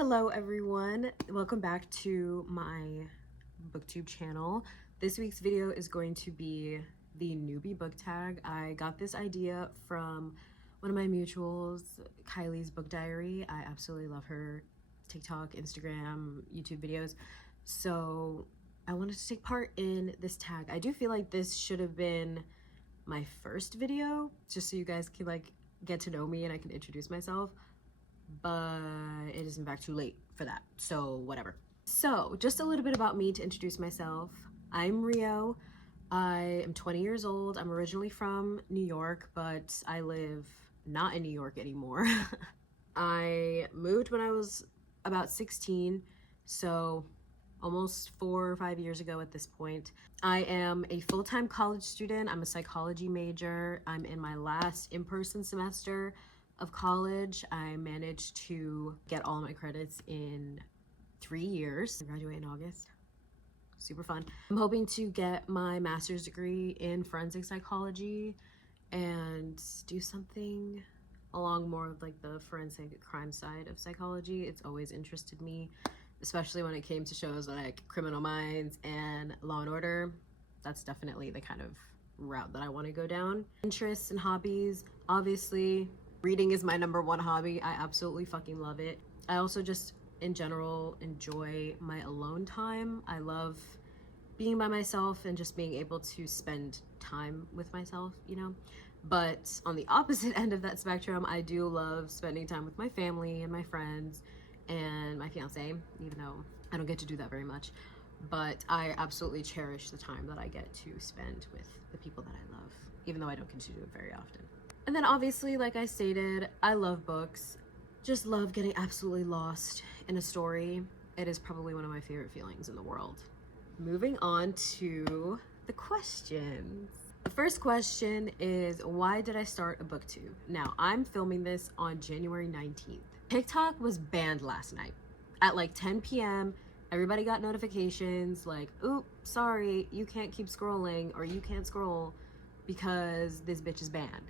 Hello everyone, welcome back to my booktube channel. This week's video is going to be the Newbie Book Tag. I got this idea from one of my mutuals, Kylie's book diary. I absolutely love her TikTok, Instagram, YouTube videos. So I wanted to take part in this tag. I do feel like this should have been my first video, just so you guys can like get to know me and I can introduce myself. But it is in fact too late for that, so whatever. So just a little bit about me to introduce myself. I'm Rio. I am 20 years old. I'm originally from New York, but I live not in New York anymore. I moved when I was about 16, so almost 4 or 5 years ago at this point. I am a full-time college student. I'm a psychology major. I'm in my last in-person semester of college. I managed to get all my credits in 3 years. I graduate in August. Super fun. I'm hoping to get my master's degree in forensic psychology and do something along more of like the forensic crime side of psychology. It's always interested me, especially when it came to shows like Criminal Minds and Law and Order. That's definitely the kind of route that I want to go down. Interests and hobbies, obviously reading is my #1 hobby. I absolutely fucking love it. I also just in general enjoy my alone time. I love being by myself and just being able to spend time with myself, you know. But on the opposite end of that spectrum, I do love spending time with my family and my friends and my fiance, even though I don't get to do that very much. But I absolutely cherish the time that I get to spend with the people that I love, even though I don't get to do it very often. And then obviously, like I stated, I love books. Just love getting absolutely lost in a story. It is probably one of my favorite feelings in the world. Moving on to the questions. The first question is, why did I start a booktube? Now, I'm filming this on January 19th. TikTok was banned last night at like 10 p.m. Everybody got notifications like, oops, sorry, you can't keep scrolling, or you can't scroll because this bitch is banned.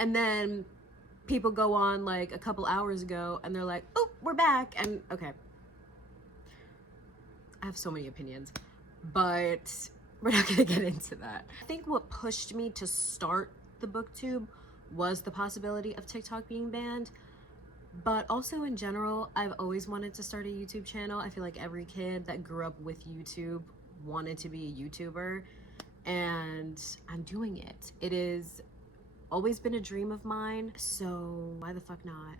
And then people go on like a couple hours ago and they're like, oh, we're back. And okay, I have so many opinions, but we're not gonna get into that. I think what pushed me to start the booktube was the possibility of TikTok being banned, but also in general, I've always wanted to start a YouTube channel. I feel like every kid that grew up with YouTube wanted to be a YouTuber, and I'm doing it. It is always been a dream of mine, so why the fuck not?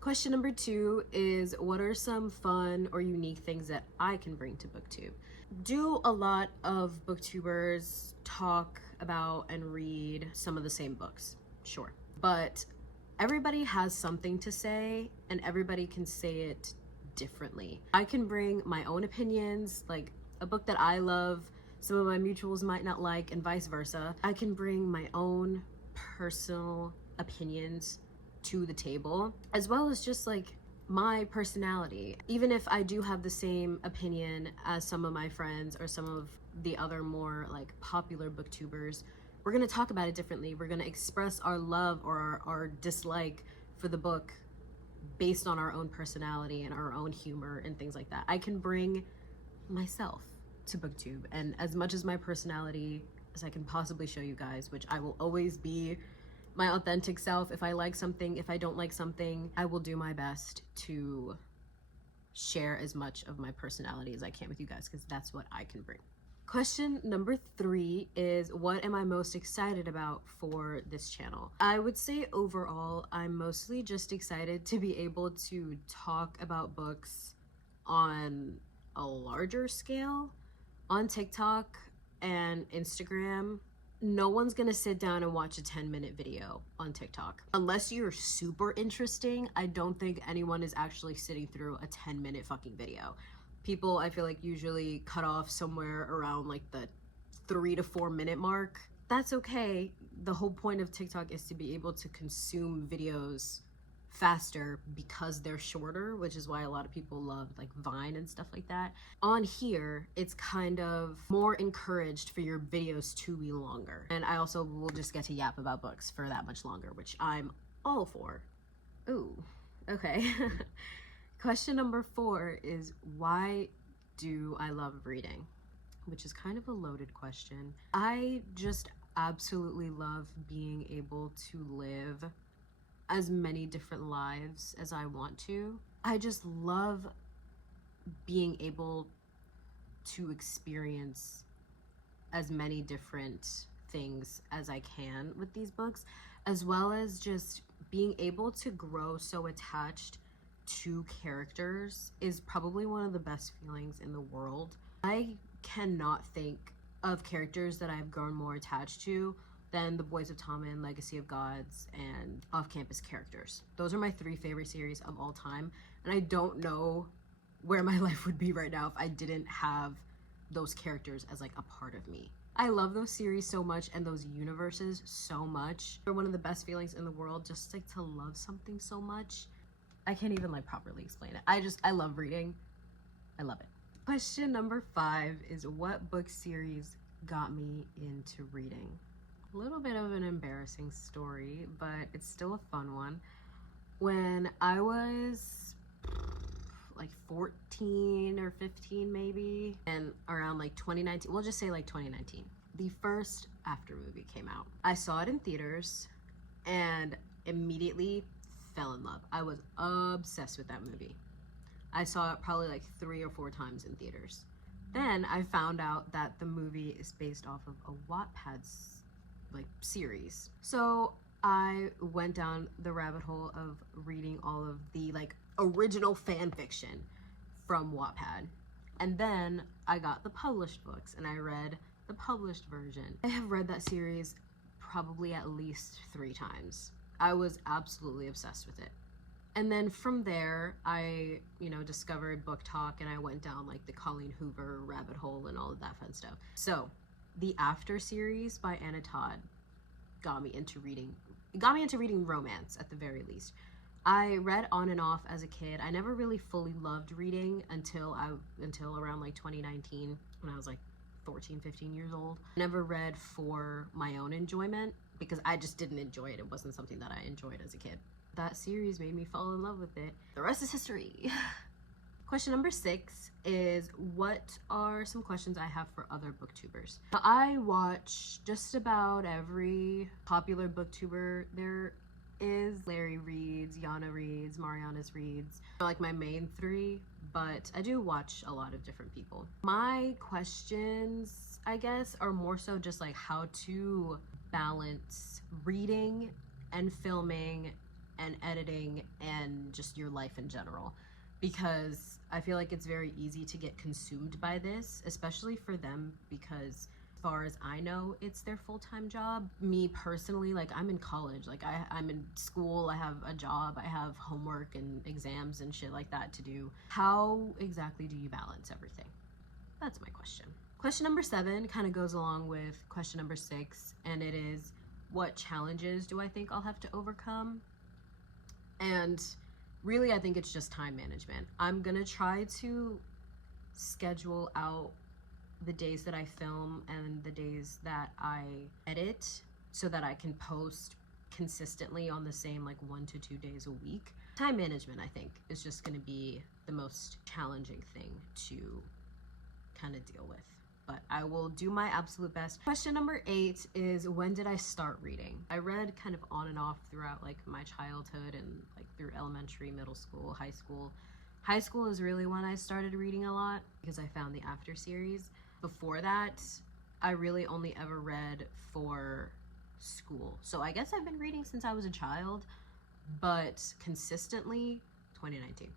Question number 2 is, what are some fun or unique things that I can bring to booktube? Do a lot of booktubers talk about and read some of the same books? Sure. But everybody has something to say and everybody can say it differently. I can bring my own opinions, like a book that I love, some of my mutuals might not like, and vice versa. I can bring my own personal opinions to the table, as well as just like my personality. Even if I do have the same opinion as some of my friends or some of the other more like popular booktubers, we're gonna talk about it differently. We're gonna express our love or our dislike for the book based on our own personality and our own humor and things like that. I can bring myself to booktube, and as much as my personality as I can possibly show you guys, which I will always be my authentic self. If I like something, if I don't like something, I will do my best to share as much of my personality as I can with you guys, because that's what I can bring. Question number 3 is, what am I most excited about for this channel? I would say overall, I'm mostly just excited to be able to talk about books on a larger scale. On TikTok and Instagram, no one's gonna sit down and watch a 10-minute video on TikTok. Unless you're super interesting, I don't think anyone is actually sitting through a 10-minute fucking video. People, I feel like, usually cut off somewhere around like the 3 to 4 minute mark. That's okay. The whole point of TikTok is to be able to consume videos faster because they're shorter, which is why a lot of people love like Vine and stuff like that. On here, it's kind of more encouraged for your videos to be longer. And I also will just get to yap about books for that much longer, which I'm all for. Ooh, okay. Question number 4 is, why do I love reading? Which is kind of a loaded question. I just absolutely love being able to live as many different lives as I want to. I just love being able to experience as many different things as I can with these books, as well as just being able to grow so attached to characters is probably one of the best feelings in the world. I cannot think of characters that I've grown more attached to than The Boys of Tommen, Legacy of Gods, and Off-Campus characters. Those are my 3 favorite series of all time, and I don't know where my life would be right now if I didn't have those characters as like a part of me. I love those series so much and those universes so much. They're one of the best feelings in the world, just like to love something so much. I can't even like properly explain it. I love reading. I love it. Question number 5 is, what book series got me into reading? A little bit of an embarrassing story, but it's still a fun one. When I was like 14 or 15 maybe, and around like 2019, we'll just say like 2019, the first After movie came out. I saw it in theaters and immediately fell in love. I was obsessed with that movie. I saw it probably like 3 or 4 times in theaters. Then I found out that the movie is based off of a Wattpad like series. So I went down the rabbit hole of reading all of the like original fan fiction from Wattpad. And then I got the published books and I read the published version. I have read that series probably at least 3 times. I was absolutely obsessed with it. And then from there, I, discovered Book Talk, and I went down like the Colleen Hoover rabbit hole and all of that fun stuff. So the After series by Anna Todd got me into reading romance at the very least. I read on and off as a kid. I never really fully loved reading until around like 2019, when I was like 14, 15 years old. I never read for my own enjoyment because I just didn't enjoy it. It wasn't something that I enjoyed as a kid. That series made me fall in love with it. The rest is history. Question number 6 is, what are some questions I have for other booktubers? I watch just about every popular booktuber there is. Larry reads, Yana reads, Mariana's reads. They're like my main 3, but I do watch a lot of different people. My questions, I guess, are more so just like how to balance reading and filming and editing and just your life in general, because I feel like it's very easy to get consumed by this, especially for them, because as far as I know, it's their full-time job. Me personally, like, I'm in college, like I'm in school, I have a job, I have homework and exams and shit like that to do. How exactly do you balance everything? That's my question. Question number 7 kind of goes along with question number 6, and it is, what challenges do I think I'll have to overcome? And really, I think it's just time management. I'm gonna try to schedule out the days that I film and the days that I edit so that I can post consistently on the same like 1 to 2 days a week. Time management, I think, is just gonna be the most challenging thing to kind of deal with. But I will do my absolute best. Question number 8 is, when did I start reading? I read kind of on and off throughout like my childhood and like through elementary, middle school, high school. High school is really when I started reading a lot because I found the After series. Before that, I really only ever read for school. So I guess I've been reading since I was a child, but consistently 2019.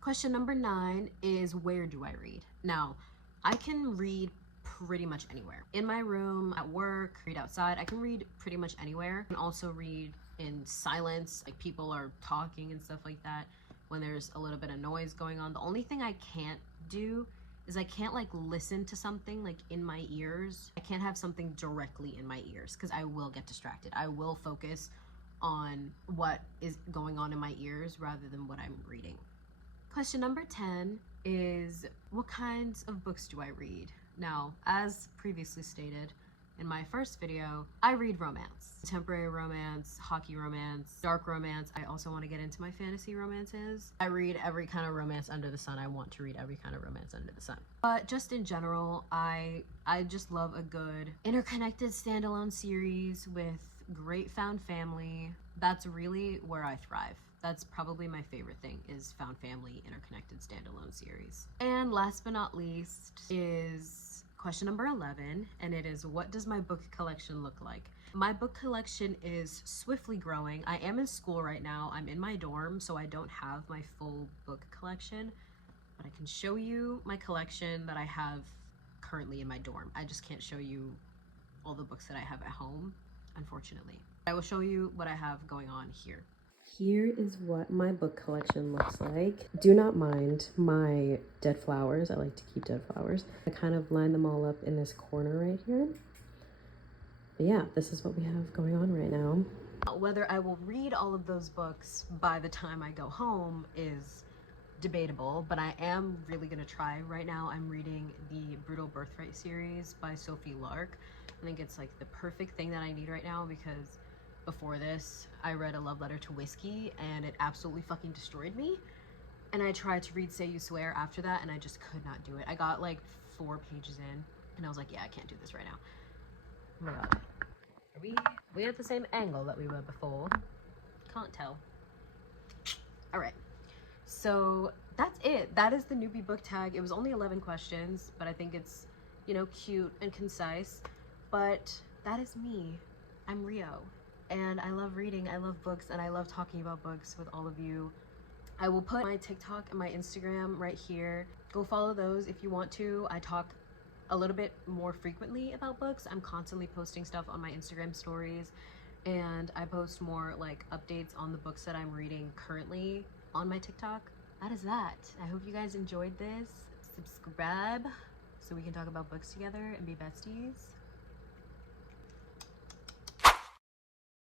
Question number 9 is, where do I read? Now, I can read pretty much anywhere. In my room, at work, read outside. I can read pretty much anywhere. I can also read in silence, like people are talking and stuff like that, when there's a little bit of noise going on. The only thing I can't do is I can't like listen to something like in my ears. I can't have something directly in my ears because I will get distracted. I will focus on what is going on in my ears rather than what I'm reading. Question number 10 is, what kinds of books do I read? Now, as previously stated, in my first video, I read romance. Contemporary romance, hockey romance, dark romance. I also want to get into my fantasy romances. I read every kind of romance under the sun. I want to read every kind of romance under the sun. But just in general, I just love a good interconnected standalone series with great found family. That's really where I thrive. That's probably my favorite thing, is found family interconnected standalone series. And last but not least is question number 11, and it is, what does my book collection look like? My book collection is swiftly growing. I am in school right now. I'm in my dorm, so I don't have my full book collection, but I can show you my collection that I have currently in my dorm. I just can't show you all the books that I have at home, unfortunately. I will show you what I have going on here. Here is what my book collection looks like. Do not mind my dead flowers. I like to keep dead flowers. I kind of line them all up in this corner right here. But yeah, this is what we have going on right now. Whether I will read all of those books by the time I go home is debatable, but I am really gonna try. Right now I'm reading the Brutal Birthright series by Sophie Lark. I think it's like the perfect thing that I need right now, because before this I read A Love Letter to Whiskey and it absolutely fucking destroyed me, and I tried to read Say You Swear after that and I just could not do it. I got like 4 pages in and I was like, yeah, I can't do this right now. Oh my god, are we at the same angle that we were before? Can't tell. All right, so that's it. That is the Newbie Book Tag. It was only 11 questions, but I think it's, you know, cute and concise. But that is me. I'm Rio, and I love reading, I love books, and I love talking about books with all of you. I will put my TikTok and my Instagram right here. Go follow those if you want to. I talk a little bit more frequently about books. I'm constantly posting stuff on my Instagram stories, and I post more like updates on the books that I'm reading currently on my TikTok. That is that. I hope you guys enjoyed this. Subscribe so we can talk about books together and be besties.